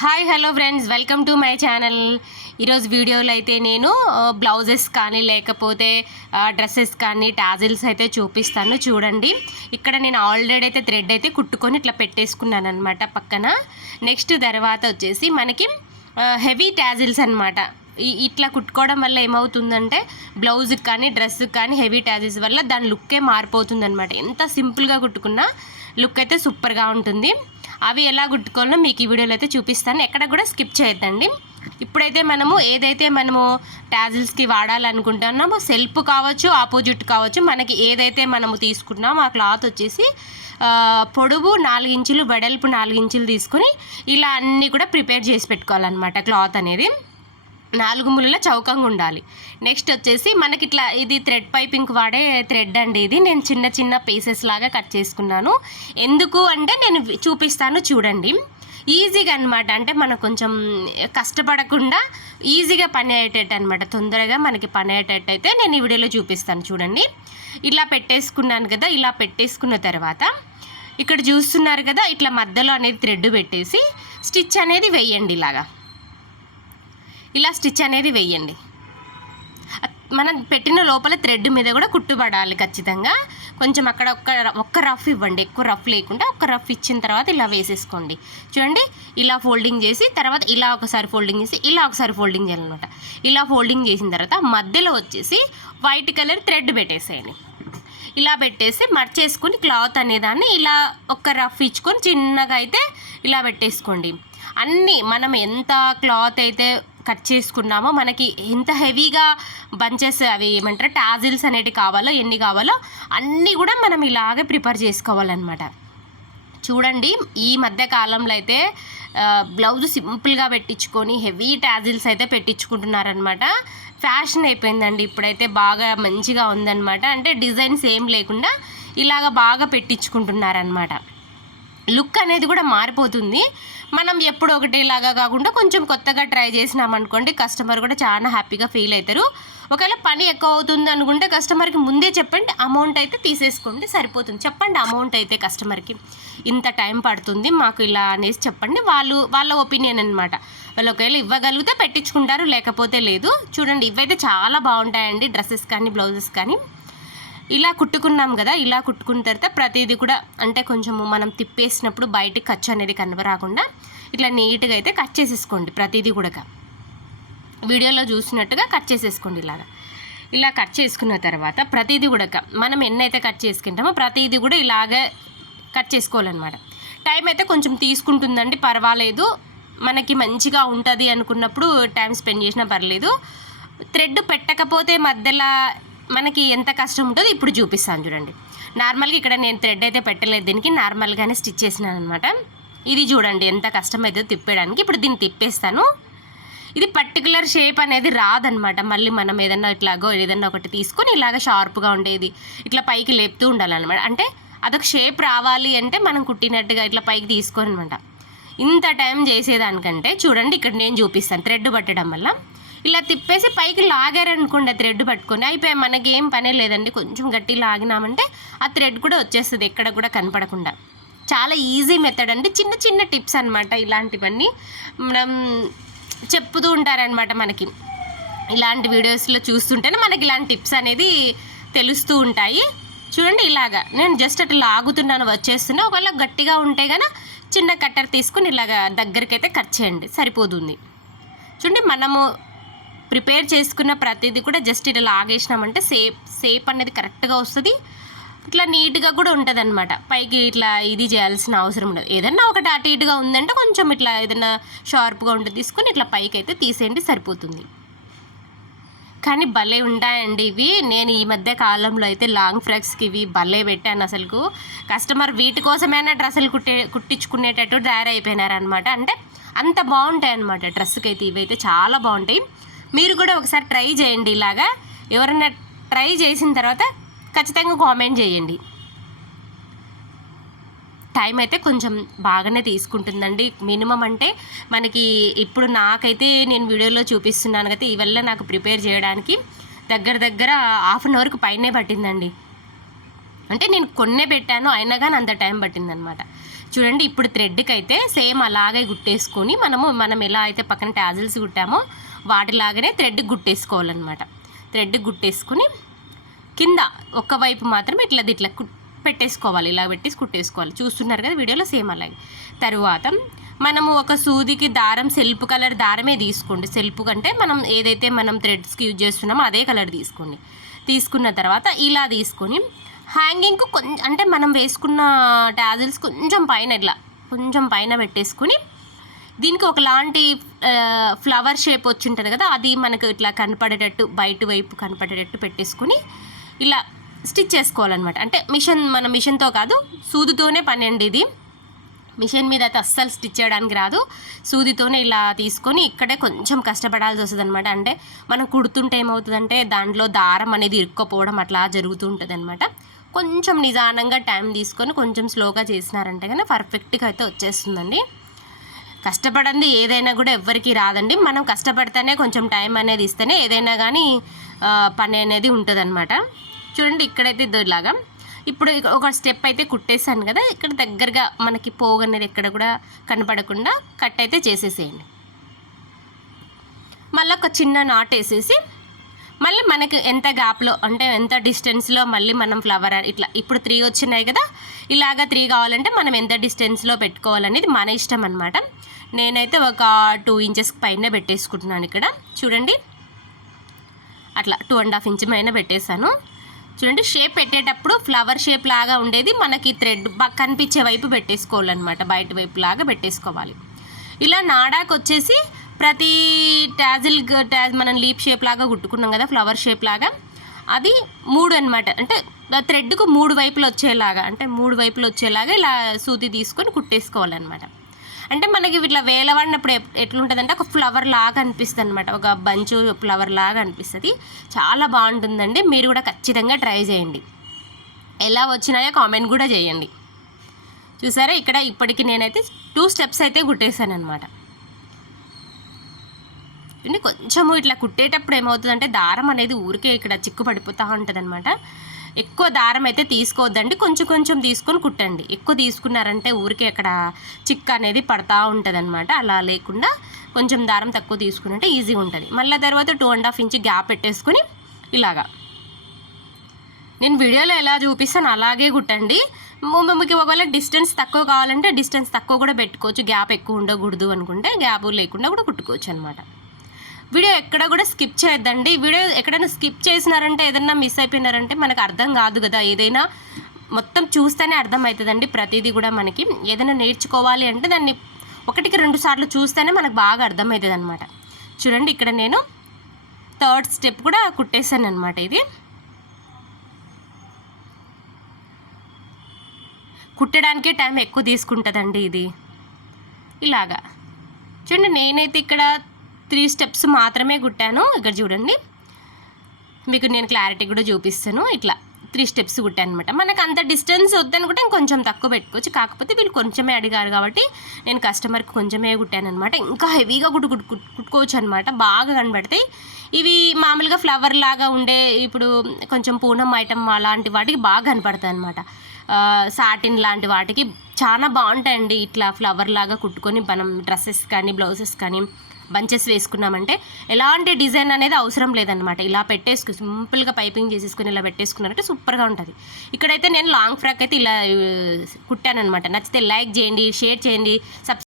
Hi hello friends. Welcome to my channel. ఈరోజు వీడియోలో అయితే నేను బ్లౌజెస్ కానీ లేకపోతే డ్రెస్సెస్ కానీ టాజిల్స్ అయితే చూపిస్తాను. చూడండి. ఇక్కడ నేను ఆల్రెడీ అయితే థ్రెడ్ అయితే కుట్టుకొని ఇట్లా పెట్టేసుకున్నాను అనమాట పక్కన. నెక్స్ట్ తర్వాత వచ్చేసి మనకి హెవీ టాజిల్స్ అనమాట ఇట్లా కుట్టుకోవడం వల్ల ఏమవుతుందంటే బ్లౌజ్కి కానీ డ్రెస్కి కానీ హెవీ టాజిల్స్ వల్ల దాని లుక్కే మారిపోతుంది అనమాట ఎంత సింపుల్గా కుట్టుకున్నా లుక్ అయితే సూపర్గా ఉంటుంది. అవి ఎలా కుట్టుకోవాలో మీకు ఈ వీడియోలో అయితే చూపిస్తాను. ఎక్కడ కూడా స్కిప్ చేయొద్దండి. ఇప్పుడైతే మనము ఏదైతే మనము టాజిల్స్కి వాడాలనుకుంటున్నామో సెల్ఫ్ కావచ్చు ఆపోజిట్ కావచ్చు మనకి ఏదైతే మనము తీసుకున్నామో ఆ క్లాత్ వచ్చేసి పొడవు నాలుగించులు వెడల్పు నాలుగించులు తీసుకొని ఇలా అన్నీ కూడా ప్రిపేర్ చేసి పెట్టుకోవాలన్నమాట క్లాత్ అనేది. నాలుగు ముళ్ళ చౌకంగా ఉండాలి. నెక్స్ట్ వచ్చేసి మనకి ఇట్లా ఇది థ్రెడ్ పైపింగ్ వాడే థ్రెడ్ అండి ఇది. నేను చిన్న చిన్న పీసెస్ లాగా కట్ చేసుకున్నాను. ఎందుకు అంటే నేను చూపిస్తాను చూడండి. ఈజీగా అనమాట అంటే మనం కొంచెం కష్టపడకుండా ఈజీగా పని అయ్యేటట్టు అనమాట తొందరగా మనకి పని అయ్యేటట్టు అయితే నేను ఈ వీడియోలో చూపిస్తాను చూడండి. ఇలా పెట్టేసుకున్నాను కదా ఇలా పెట్టేసుకున్న తర్వాత ఇక్కడ చూస్తున్నారు కదా ఇట్లా మధ్యలో అనేది థ్రెడ్ పెట్టేసి స్టిచ్ అనేది వేయండి ఇలాగా. ఇలా స్టిచ్ అనేది వెయ్యండి మనం పెట్టిన లోపల థ్రెడ్ మీద కూడా కుట్టుబడాలి ఖచ్చితంగా. కొంచెం అక్కడ ఒక్క ఒక్క రఫ్ ఇవ్వండి. ఎక్కువ రఫ్ లేకుండా ఒక్క రఫ్ ఇచ్చిన తర్వాత ఇలా వేసేసుకోండి. చూడండి ఇలా ఫోల్డింగ్ చేసి తర్వాత ఇలా ఒకసారి ఫోల్డింగ్ చేసి ఇలా ఒకసారి ఫోల్డింగ్ చేయాలన్నమాట. ఇలా ఫోల్డింగ్ చేసిన తర్వాత మధ్యలో వచ్చేసి వైట్ కలర్ థ్రెడ్ పెట్టేసేయండి. ఇలా పెట్టేసి మర్చేసుకుని క్లాత్ అనేదాన్ని ఇలా ఒక రఫ్ ఇచ్చుకొని చిన్నగా అయితే ఇలా పెట్టేసుకోండి. అన్నీ మనం ఎంత క్లాత్ అయితే కట్ చేసుకున్నామో మనకి ఎంత హెవీగా బంచెస్ అవి ఏమంటారు టాజిల్స్ అనేటివి కావాలో ఎన్ని కావాలో అన్నీ కూడా మనం ఇలాగే ప్రిపేర్ చేసుకోవాలన్నమాట. చూడండి ఈ మధ్య కాలంలో అయితే బ్లౌజ్ సింపుల్గా పెట్టించుకొని హెవీ టాజిల్స్ అయితే పెట్టించుకుంటున్నారనమాట ఫ్యాషన్ అయిపోయిందండి ఇప్పుడైతే బాగా మంచిగా ఉందన్నమాట. అంటే డిజైన్స్ ఏం లేకుండా ఇలాగ బాగా పెట్టించుకుంటున్నారనమాట లుక్ అనేది కూడా మారిపోతుంది. మనం ఎప్పుడు ఒకటేలాగా కాకుండా కొంచెం కొత్తగా ట్రై చేసినాం అనుకోండి కస్టమర్ కూడా చాలా హ్యాపీగా ఫీల్ అవుతారు. ఒకవేళ పని ఎక్కువ అవుతుంది అనుకుంటే కస్టమర్కి ముందే చెప్పండి అమౌంట్ అయితే తీసేసుకోండి సరిపోతుంది. చెప్పండి అమౌంట్ అయితే కస్టమర్కి. ఇంత టైం పడుతుంది మాకు ఇలా అనేసి చెప్పండి. వాళ్ళు వాళ్ళ ఒపీనియన్ అనమాట వాళ్ళు ఒకవేళ ఇవ్వగలిగితే పెట్టించుకుంటారు లేకపోతే లేదు. చూడండి ఇవైతే చాలా బాగుంటాయండి డ్రెస్సెస్ కానీ బ్లౌజెస్ కానీ. ఇలా కుట్టుకున్నాం కదా ఇలా కుట్టుకున్న తర్వాత ప్రతిదీ కూడా అంటే కొంచెము మనం తిప్పేసినప్పుడు బయటికి ఖర్చు అనేది కనబరాకుండా ఇట్లా నీట్గా అయితే కట్ చేసేసుకోండి ప్రతిదీ కూడా. వీడియోలో చూసినట్టుగా కట్ చేసేసుకోండి ఇలాగా. ఇలా కట్ చేసుకున్న తర్వాత ప్రతిదీ కూడా మనం ఎన్నైతే కట్ చేసుకుంటామో ప్రతిదీ కూడా ఇలాగే కట్ చేసుకోవాలన్నమాట. టైం అయితే కొంచెం తీసుకుంటుందండి పర్వాలేదు. మనకి మంచిగా ఉంటుంది అనుకున్నప్పుడు టైం స్పెండ్ చేసినా పర్లేదు. థ్రెడ్ పెట్టకపోతే మధ్యలో మనకి ఎంత కష్టం ఉంటుందో ఇప్పుడు చూపిస్తాను చూడండి. నార్మల్గా ఇక్కడ నేను థ్రెడ్ అయితే పెట్టలేదు దీనికి నార్మల్గానే స్టిచ్ చేసినాను అనమాట ఇది చూడండి ఎంత కష్టం అవుతుందో తిప్పేయడానికి ఇప్పుడు దీన్ని తిప్పేస్తాను. ఇది పర్టికులర్ షేప్ అనేది రాదనమాట. మళ్ళీ మనం ఏదన్నా ఇట్లాగో ఏదన్నా ఒకటి తీసుకొని ఇలాగ షార్ప్గా ఉండేది ఇట్లా పైకి లేపుతూ ఉండాలన్నమాట. అంటే అదొక షేప్ రావాలి అంటే మనం కుట్టినట్టుగా ఇట్లా పైకి తీసుకొని అనమాట ఇంత టైం చేసేదానికంటే చూడండి ఇక్కడ నేను చూపిస్తాను థ్రెడ్ పట్టడం వల్ల. ఇలా తిప్పేసి పైకి లాగారనుకోండి ఆ థ్రెడ్ పట్టుకొని. అయిపోయి మనకి ఏం పనే లేదండి కొంచెం గట్టి లాగినామంటే ఆ థ్రెడ్ కూడా వచ్చేస్తుంది ఎక్కడ కూడా కనపడకుండా. చాలా ఈజీ మెథడ్ అండి. చిన్న చిన్న టిప్స్ అనమాట ఇలాంటివన్నీ. మనం చెప్తూ ఉంటారనమాట మనకి. ఇలాంటి వీడియోస్లో చూస్తుంటేనే మనకి ఇలాంటి టిప్స్ అనేది తెలుస్తూ ఉంటాయి. చూడండి ఇలాగా. నేను జస్ట్ అట్లా లాగుతున్నాను వచ్చేస్తున్నా. ఒకవేళ గట్టిగా ఉంటే కనుక చిన్న కట్టర్ తీసుకుని ఇలాగా దగ్గరికి అయితే కట్ చేయండి. సరిపోతుంది. చూడండి మనము ప్రిపేర్ చేసుకున్న ప్రతిదీ కూడా జస్ట్ ఇట్లా లాగేసినామంటే సేప్ సేప్ అనేది కరెక్ట్గా వస్తుంది. ఇట్లా నీట్గా కూడా ఉంటుంది అనమాట పైకి ఇట్లా ఇది చేయాల్సిన అవసరం ఉండదు. ఏదన్నా ఒకటి అటు ఇటుగా ఉందంటే కొంచెం ఇట్లా ఏదైనా షార్ప్గా ఉంటే తీసుకొని ఇట్లా పైకి అయితే తీసేయండి సరిపోతుంది. కానీ భలే ఉంటాయండి ఇవి. నేను ఈ మధ్య కాలంలో అయితే లాంగ్ ఫ్రాక్స్కి ఇవి భలే పెట్టాను అసలుకు. కస్టమర్ వీటి కోసమైనా డ్రెస్సులు కుట్టే కుట్టించుకునేటట్టు తయారైపోయినారనమాట అంటే అంత బాగుంటాయి అనమాట డ్రెస్కి అయితే ఇవైతే చాలా బాగుంటాయి. మీరు కూడా ఒకసారి ట్రై చేయండి ఇలాగా. ఎవరైనా ట్రై చేసిన తర్వాత ఖచ్చితంగా కామెంట్ చేయండి. టైం అయితే కొంచెం బాగానే తీసుకుంటుందండి. మినిమం అంటే మనకి ఇప్పుడు నాకైతే నేను వీడియోలో చూపిస్తున్నాను కదా ఇవల్ల నాకు ప్రిపేర్ చేయడానికి దగ్గర దగ్గర హాఫ్ అన్ అవర్కి పైనే పట్టిందండి. అంటే నేను కొన్నే పెట్టాను అయినా కానీ అంత టైం పట్టిందనమాట. చూడండి ఇప్పుడు థ్రెడ్కి అయితే సేమ్ అలాగే గుట్టేసుకొని మనము మనం ఎలా అయితే పక్కన టాజిల్స్ కుట్టామో వాటిలాగానే థ్రెడ్ గుట్టేసుకోవాలన్నమాట. థ్రెడ్ గుట్టేసుకొని కింద ఒక్క వైపు మాత్రం ఇట్లా ఇట్లా పెట్టేసుకోవాలి. ఇలా పెట్టేసి కుట్టేసుకోవాలి. చూస్తున్నారు కదా వీడియోలో సేమ్ అలాగే. తరువాత మనము ఒక సూదికి దారం సెల్ఫ్ కలర్ దారమే తీసుకోండి. సెల్ఫ్ కంటే మనం ఏదైతే మనం థ్రెడ్స్కి యూజ్ చేస్తున్నామో అదే కలర్ తీసుకోండి. తీసుకున్న తర్వాత ఇలా తీసుకొని హ్యాంగింగ్కు కొంచెం అంటే మనం వేసుకున్న టాజిల్స్ కొంచెం పైన ఇట్లా కొంచెం పైన పెట్టేసుకుని దీనికి ఒకలాంటి ఫ్లవర్ షేప్ వచ్చి ఉంటుంది కదా అది మనకు ఇట్లా కనపడేటట్టు బయట వైపు కనపడేటట్టు పెట్టేసుకుని ఇలా స్టిచ్ చేసుకోవాలన్నమాట. అంటే మిషన్ మన మిషన్తో కాదు సూదితోనే పని అండి ఇది మిషన్ మీద అయితే అస్సలు స్టిచ్ చేయడానికి రాదు. సూదితోనే ఇలా తీసుకొని ఇక్కడే కొంచెం కష్టపడాల్సి వస్తుంది అనమాట అంటే మనం కుడుతుంటే ఏమవుతుందంటే దాంట్లో దారం అనేది ఇరుక్కపోవడం అట్లా జరుగుతూ ఉంటుంది అనమాట కొంచెం నిదానంగా టైం తీసుకొని కొంచెం స్లోగా చేసినారంటే కానీ పర్ఫెక్ట్గా అయితే వచ్చేస్తుందండి. కష్టపడంది ఏదైనా కూడా ఎవ్వరికి రాదండి. మనం కష్టపడితేనే కొంచెం టైం అనేది ఇస్తేనే ఏదైనా కానీ పని అనేది ఉంటుంది చూడండి ఇక్కడైతే ఇదో ఇలాగా ఇప్పుడు ఒక స్టెప్ అయితే కుట్టేసాను కదా ఇక్కడ దగ్గరగా మనకి పోగు అనేది ఎక్కడ కూడా కనపడకుండా కట్ అయితే చేసేసేయండి. మళ్ళీ ఒక చిన్న నాట్ వేసేసి మళ్ళీ మనకి ఎంత గ్యాప్లో అంటే ఎంత డిస్టెన్స్లో మళ్ళీ మనం ఫ్లవర్ ఇట్లా ఇప్పుడు త్రీ వచ్చినాయి కదా ఇలాగ త్రీ కావాలంటే మనం ఎంత డిస్టెన్స్లో పెట్టుకోవాలనేది మన ఇష్టం అనమాట నేనైతే ఒక టూ ఇంచెస్ పైన పెట్టేసుకుంటున్నాను ఇక్కడ. చూడండి. అట్లా టూ అండ్ హాఫ్ ఇంచ్ పైన పెట్టేశాను. చూడండి షేప్ పెట్టేటప్పుడు ఫ్లవర్ షేప్ లాగా ఉండేది. మనకి థ్రెడ్ కనిపించే వైపు పెట్టేసుకోవాలన్నమాట. బయట వైపు లాగా పెట్టేసుకోవాలి. ఇలా నాడాకు వచ్చేసి ప్రతి టాజిల్ టాజ్ మనం లీప్ షేప్ లాగా కుట్టుకున్నాం కదా ఫ్లవర్ షేప్ లాగా. అది మూడు అన్నమాట. అంటే థ్రెడ్కు మూడు వైపులు వచ్చేలాగా అంటే మూడు వైపులు వచ్చేలాగా ఇలా సూది తీసుకొని కుట్టేసుకోవాలన్నమాట. అంటే మనకి ఇట్లా వేలవాడినప్పుడు ఎట్లుంటుందంటే ఒక ఫ్లవర్ లాగా అనిపిస్తుంది అనమాట ఒక బంచు ఫ్లవర్ లాగా అనిపిస్తుంది. చాలా బాగుంటుందండి. మీరు కూడా ఖచ్చితంగా ట్రై చేయండి. ఎలా వచ్చినాయో కామెంట్ కూడా చేయండి. చూసారా? ఇక్కడ ఇప్పటికి నేనైతే టూ స్టెప్స్ అయితే కుట్టేశాను అనమాట అంటే కొంచెము ఇట్లా కుట్టేటప్పుడు ఏమవుతుందంటే దారం అనేది ఊరికే ఇక్కడ చిక్కు పడిపోతూ ఉంటుంది అనమాట ఎక్కువ దారం అయితే తీసుకోవద్దండి. కొంచెం కొంచెం తీసుకొని కుట్టండి. ఎక్కువ తీసుకున్నారంటే ఊరికే అక్కడ చిక్కు అనేది పడతా ఉంటుంది అనమాట అలా లేకుండా కొంచెం దారం తక్కువ తీసుకున్నట్టే ఈజీగా ఉంటుంది. మళ్ళీ తర్వాత two and half inch gap పెట్టేసుకుని ఇలాగా. నేను వీడియోలో ఎలా చూపిస్తాను అలాగే కుట్టండి. మీకు ఒకవేళ డిస్టెన్స్ తక్కువ కావాలంటే డిస్టెన్స్ తక్కువ కూడా పెట్టుకోవచ్చు. గ్యాప్ ఎక్కువ ఉండకూడదు అనుకుంటే గ్యాప్ లేకుండా కూడా కుట్టుకోవచ్చు అనమాట వీడియో ఎక్కడ కూడా స్కిప్ చేయొద్దండి. వీడియో ఎక్కడైనా స్కిప్ చేసినారంటే ఏదైనా మిస్ అయిపోయినారంటే మనకు అర్థం కాదు కదా. ఏదైనా మొత్తం చూస్తేనే అర్థమవుతుందండి ప్రతిదీ కూడా మనకి. ఏదైనా నేర్చుకోవాలి అంటే దాన్ని ఒకటికి రెండు సార్లు చూస్తేనే మనకు బాగా అర్థమవుతుంది అనమాట చూడండి ఇక్కడ నేను థర్డ్ స్టెప్ కూడా కుట్టేశాను అనమాట ఇది. కుట్టడానికే టైం ఎక్కువ తీసుకుంటుందండి ఇది. ఇలాగా. చూడండి నేనైతే ఇక్కడ త్రీ స్టెప్స్ మాత్రమే కుట్టాను. ఇక్కడ చూడండి. మీకు నేను క్లారిటీ కూడా చూపిస్తాను. ఇట్లా త్రీ స్టెప్స్ కుట్టాను అనమాట మనకు అంత డిస్టెన్స్ వద్దనుకుంటే ఇంకొంచెం తక్కువ పెట్టుకోవచ్చు. కాకపోతే వీళ్ళు కొంచెమే అడిగారు కాబట్టి నేను కస్టమర్కి కొంచెమే కుట్టాను అనమాట ఇంకా హెవీగా కుట్టు కుట్టు కుట్టు- కుట్టుకోవచ్చు అనమాట బాగా కనబడతాయి. ఇవి మామూలుగా ఫ్లవర్ లాగా ఉండే ఇప్పుడు కొంచెం పూనం ఐటమ్ అలాంటి వాటికి బాగా కనపడతాయి అనమాట సాటిన్ లాంటి వాటికి చాలా బాగుంటాయండి. ఇట్లా ఫ్లవర్ లాగా కుట్టుకొని మనం డ్రెస్సెస్ కానీ బ్లౌజెస్ కానీ బంచెస్ వేసుకున్నామంటే ఎలాంటి డిజైన్ అనేది అవసరం లేదనమాట ఇలా పెట్టేసుకు సింపుల్గా పైపింగ్ చేసేసుకుని ఇలా పెట్టేసుకున్నారంటే సూపర్గా ఉంటుంది. ఇక్కడైతే నేను లాంగ్ ఫ్రాక్ అయితే ఇలా కుట్టానమాట నచ్చితే లైక్ చేయండి షేర్ చేయండి సబ్స్క్రైబ్